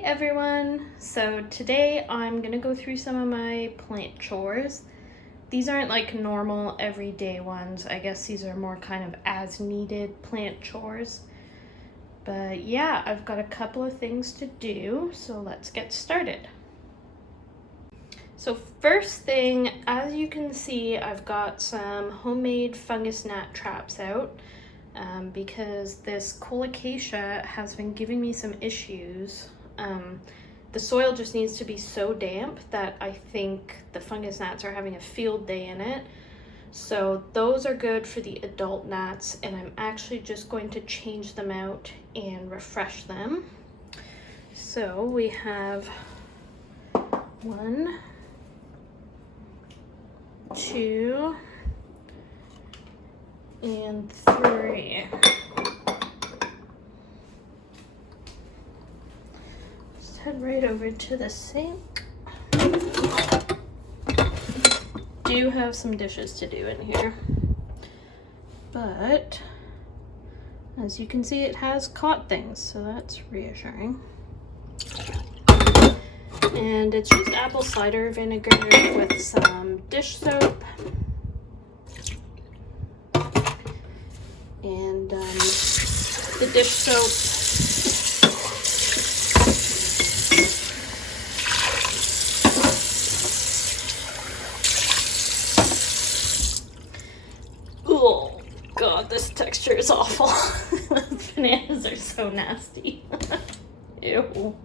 Hey everyone! So today I'm gonna go through some of my plant chores. These aren't like normal everyday ones. I guess these are more kind of as needed plant chores. But yeah, I've got a couple of things to do, so let's get started. So first thing, as you can see, I've got some homemade fungus gnat traps out because this colocasia has been giving me some issues. The soil just needs to be so damp that I think the fungus gnats are having a field day in it. So those are good for the adult gnats, and I'm actually just going to change them out and refresh them. So we have 1, 2, and 3. Just head right over to the sink. Do have some dishes to do in here, but as you can see, it has caught things, so that's reassuring. And it's just apple cider vinegar with some dish soap and the dish soap oh god, this texture is awful. Those bananas are so nasty. Ew.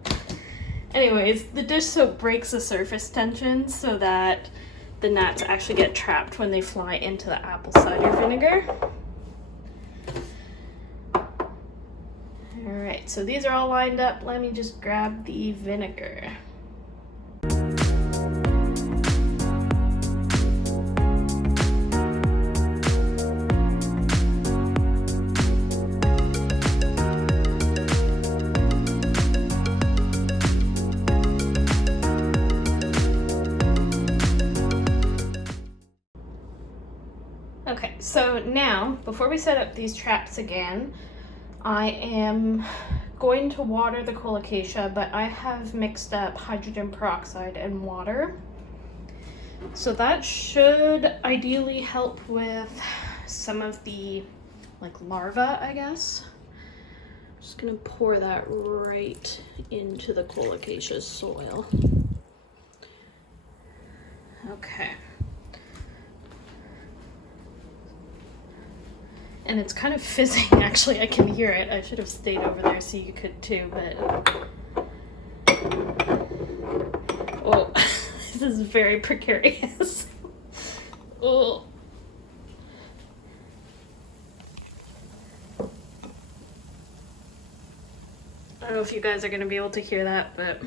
Anyways, the dish soap breaks the surface tension so that the gnats actually get trapped when they fly into the apple cider vinegar. Alright, so these are all lined up. Let me just grab the vinegar. Okay, so now, before we set up these traps again, I am going to water the colocasia, but I have mixed up hydrogen peroxide and water. So that should ideally help with some of the larvae, I guess. I'm just gonna pour that right into the colocasia soil. Okay. And it's kind of fizzing, actually. I can hear it. I should have stayed over there so you could too, but... Oh, this is very precarious. Oh. I don't know if you guys are gonna be able to hear that, but...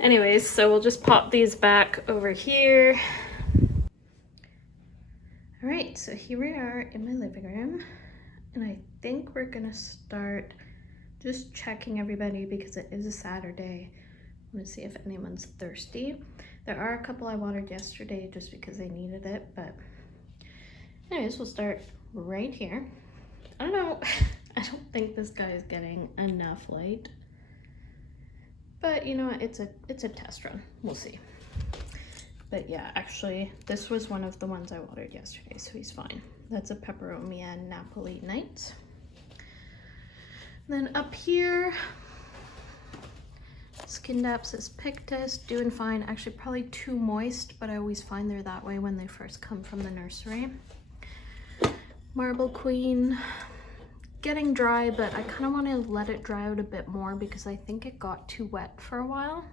Anyways, so we'll just pop these back over here. All right, so here we are in my living room, and I think we're gonna start just checking everybody because it is a Saturday. I'm gonna see if anyone's thirsty. There are a couple I watered yesterday just because they needed it, but anyways, we'll start right here. I don't know, I don't think this guy is getting enough light, but you know what, it's a test run, we'll see. But yeah, actually, this was one of the ones I watered yesterday, so he's fine. That's a Peperomia Napoli Nights. Then up here, Scindapsus pictus, doing fine. Actually, probably too moist, but I always find they're that way when they first come from the nursery. Marble Queen, getting dry, but I kind of want to let it dry out a bit more because I think it got too wet for a while.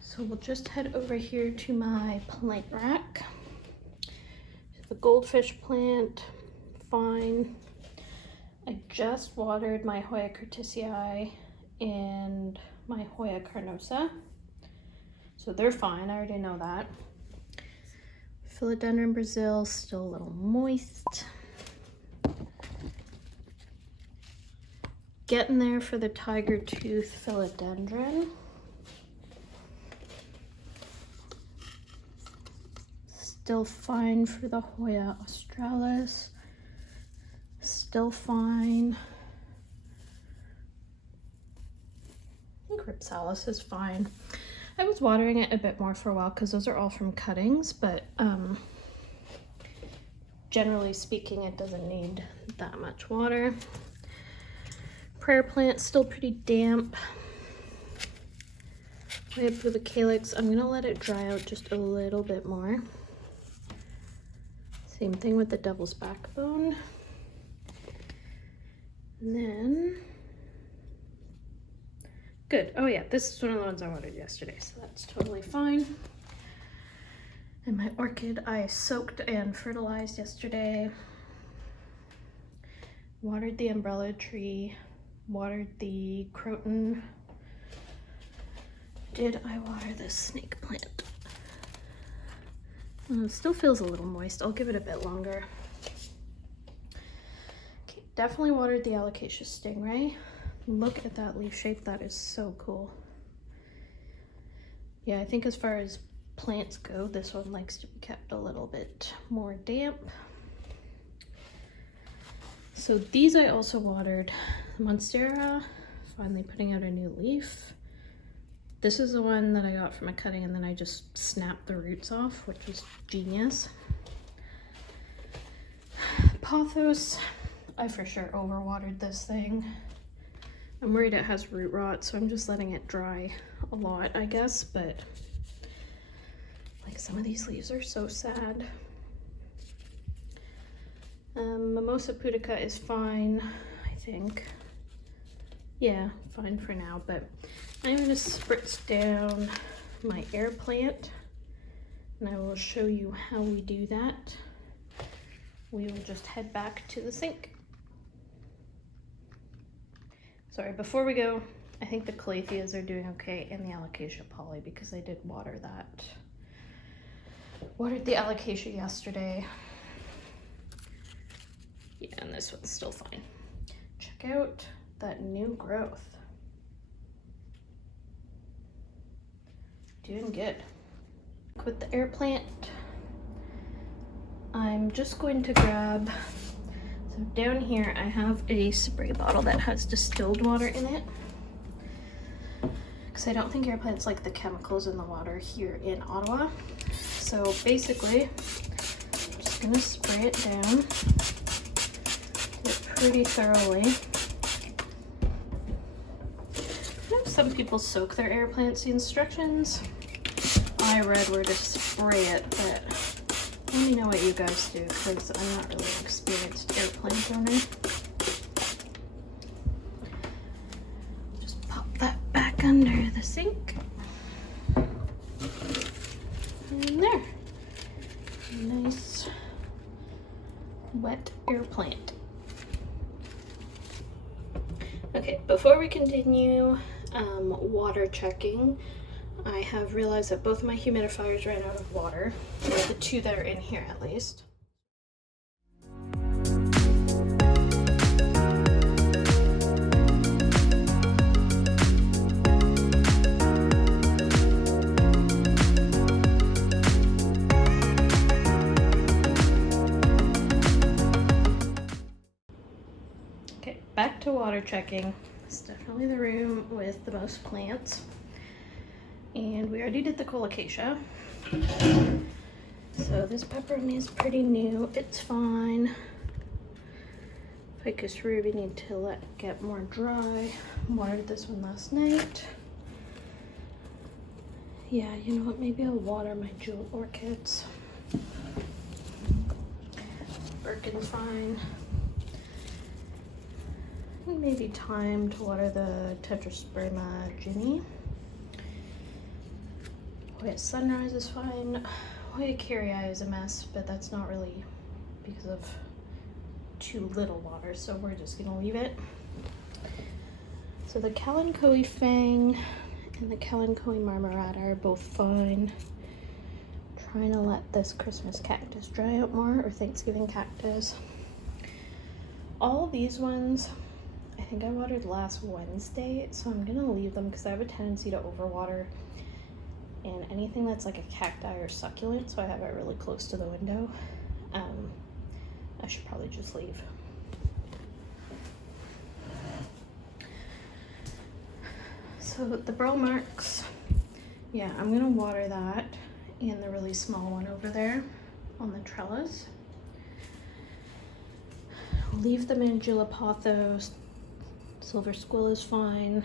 So we'll just head over here to my plant rack. The goldfish plant, fine. I just watered my Hoya curtisii and my Hoya carnosa. So they're fine, I already know that. Philodendron Brazil, still a little moist. Getting there for the tiger tooth philodendron. Still fine for the Hoya australis. Still fine. oxalis is fine. I was watering it a bit more for a while because those are all from cuttings, but generally speaking, it doesn't need that much water. Prayer plant's still pretty damp. I have calyx. I'm gonna let it dry out just a little bit more. Same thing with the devil's backbone. And then, good. Oh yeah, this is one of the ones I watered yesterday, so that's totally fine. And my orchid I soaked and fertilized yesterday. Watered the umbrella tree, watered the croton. Did I water this snake plant? It still feels a little moist. I'll give it a bit longer. Okay, definitely watered the alocasia stingray. Look at that leaf shape. That is so cool. Yeah, I think as far as plants go, this one likes to be kept a little bit more damp. So these I also watered. Monstera, finally putting out a new leaf. This is the one that I got from a cutting and then I just snapped the roots off, which was genius. Pothos, I for sure overwatered this thing. I'm worried it has root rot, so I'm just letting it dry a lot, I guess, but like some of these leaves are so sad. Mimosa pudica is fine, I think. Yeah, fine for now, but I'm going to spritz down my air plant and I will show you how we do that. We will just head back to the sink. Sorry, before we go, I think the calatheas are doing okay in the alocasia poly because I did water that. Watered the alocasia yesterday. Yeah, and this one's still fine. Check out that new growth. Doing good. With the air plant, I'm just going to grab, so down here I have a spray bottle that has distilled water in it, because I don't think air plants like the chemicals in the water here in Ottawa. So basically, I'm just gonna spray it down, do it pretty thoroughly. I know some people soak their air plants. The instructions I read where to spray it, but let me know what you guys do because I'm not really an experienced air plant owner. Just pop that back under the sink. And there. Nice wet air plant. Okay, before we continue water checking, I have realized that both of my humidifiers ran out of water, or the two that are in here at least. Okay, back to water checking. It's definitely the room with the most plants. And we already did the colocasia. So this pepperoni is pretty new. It's fine. Ficus ruby need to let get more dry. Watered this one last night. Yeah, you know what? Maybe I'll water my jewel orchids. Birkin's fine. Maybe time to water the Tetrasperma Ginny. Hoya Sunrise is fine. Hoya Carrii is a mess, but that's not really because of too little water, so we're just gonna leave it. So the Kalanchoe Fang and the Kalanchoe Marmorata are both fine. Trying to let this Christmas cactus dry out more, or Thanksgiving cactus. All these ones, I think I watered last Wednesday, so I'm gonna leave them because I have a tendency to overwater. And anything that's like a cacti or succulent, so I have it really close to the window, I should probably just leave. So so the burl marks, yeah, I'm gonna water that and the really small one over there on the trellis. Leave them in Gelapothos. Silver Squill is fine.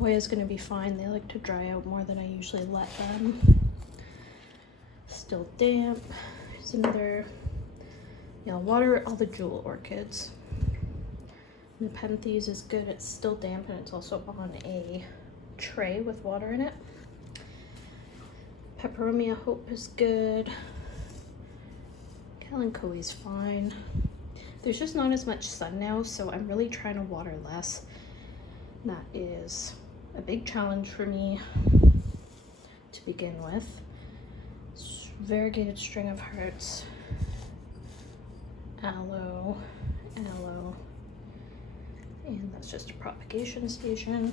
Hoya's gonna be fine. They like to dry out more than I usually let them. Still damp. Here's another, yeah, water all the jewel orchids. Nepenthes is good. It's still damp and it's also on a tray with water in it. Peperomia Hope is good. Kalanchoe is fine. There's just not as much sun now, so I'm really trying to water less. That is a big challenge for me to begin with. Variegated String of Hearts, aloe, and that's just a propagation station.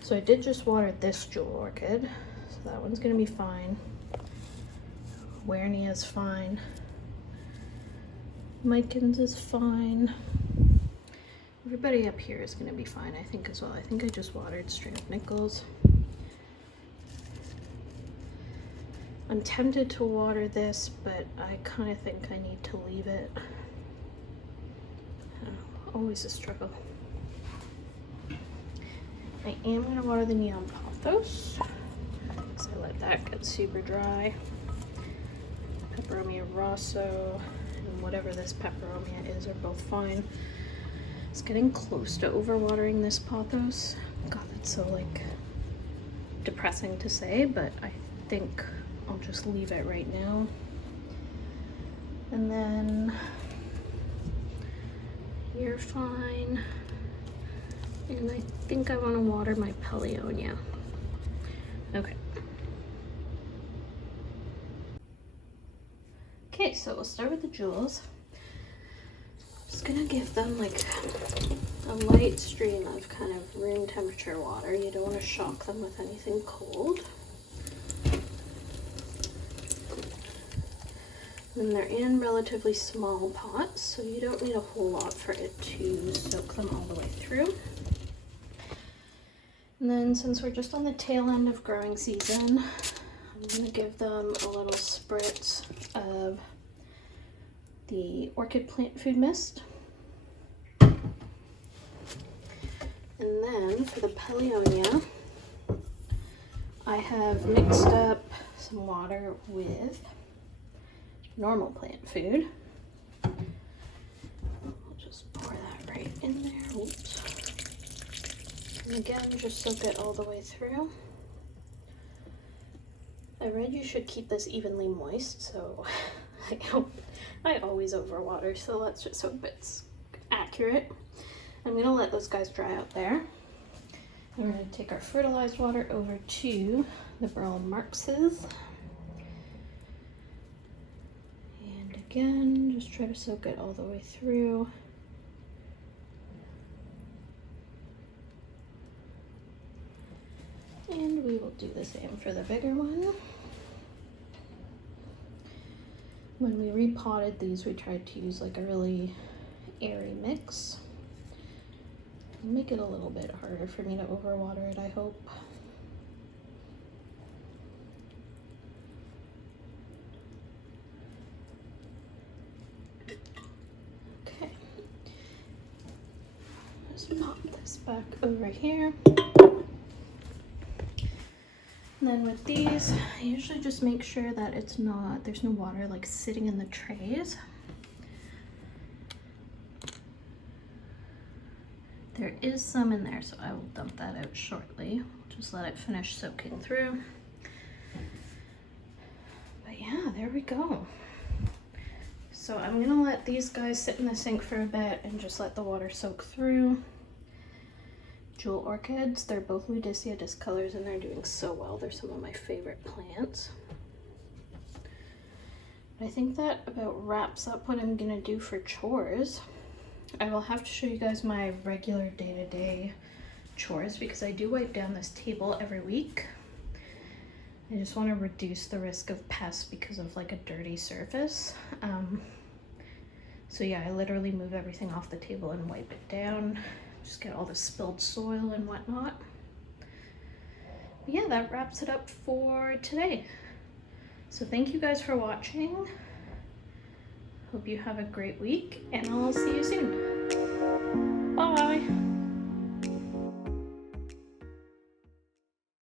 So I did just water this jewel orchid, so that one's gonna be fine. Wernia is fine. Mykins is fine. Everybody up here is gonna be fine, I think, as well. I think I just watered String of Nickels. I'm tempted to water this, but I kind of think I need to leave it. Always a struggle. I am going to water the Neon Pothos, because I let that get super dry. Peperomia Rosso and whatever this Peperomia is are both fine. It's getting close to overwatering this pothos. God, that's so like depressing to say, but I think I'll just leave it right now. And then you're fine. And I think I want to water my Paleonia. Okay. Okay, so we'll start with the jewels. Just gonna give them like a light stream of kind of room temperature water. You don't want to shock them with anything cold. And they're in relatively small pots, so you don't need a whole lot for it to soak them all the way through. And then since we're just on the tail end of growing season, I'm going to give them a little spritz of the orchid plant food mist. And then for the Paleonia, I have mixed up some water with normal plant food. I'll just pour that right in there. Oops. And again, just soak it all the way through. I read you should keep this evenly moist, so I always overwater, so let's just hope it's accurate. I'm gonna let those guys dry out there. And we're gonna take our fertilized water over to the Burl Marx's. Again, just try to soak it all the way through. And we will do the same for the bigger one. When we repotted these, we tried to use like a really airy mix. Make it a little bit harder for me to overwater it, I hope. Pop this back over here. And then with these, I usually just make sure that there's no water like sitting in the trays. There is some in there, so I will dump that out shortly. Just let it finish soaking through. But yeah, there we go. So I'm gonna let these guys sit in the sink for a bit and just let the water soak through. Jewel orchids, they're both Ludicia discolors and they're doing so well. They're some of my favorite plants. I think that about wraps up what I'm gonna do for chores. I will have to show you guys my regular day-to-day chores because I do wipe down this table every week. I just want to reduce the risk of pests because of like a dirty surface. So yeah, I literally move everything off the table and wipe it down. Just get all the spilled soil and whatnot. yeah, that wraps it up for today. So thank you guys for watching. Hope you have a great week, and I'll see you soon. Bye.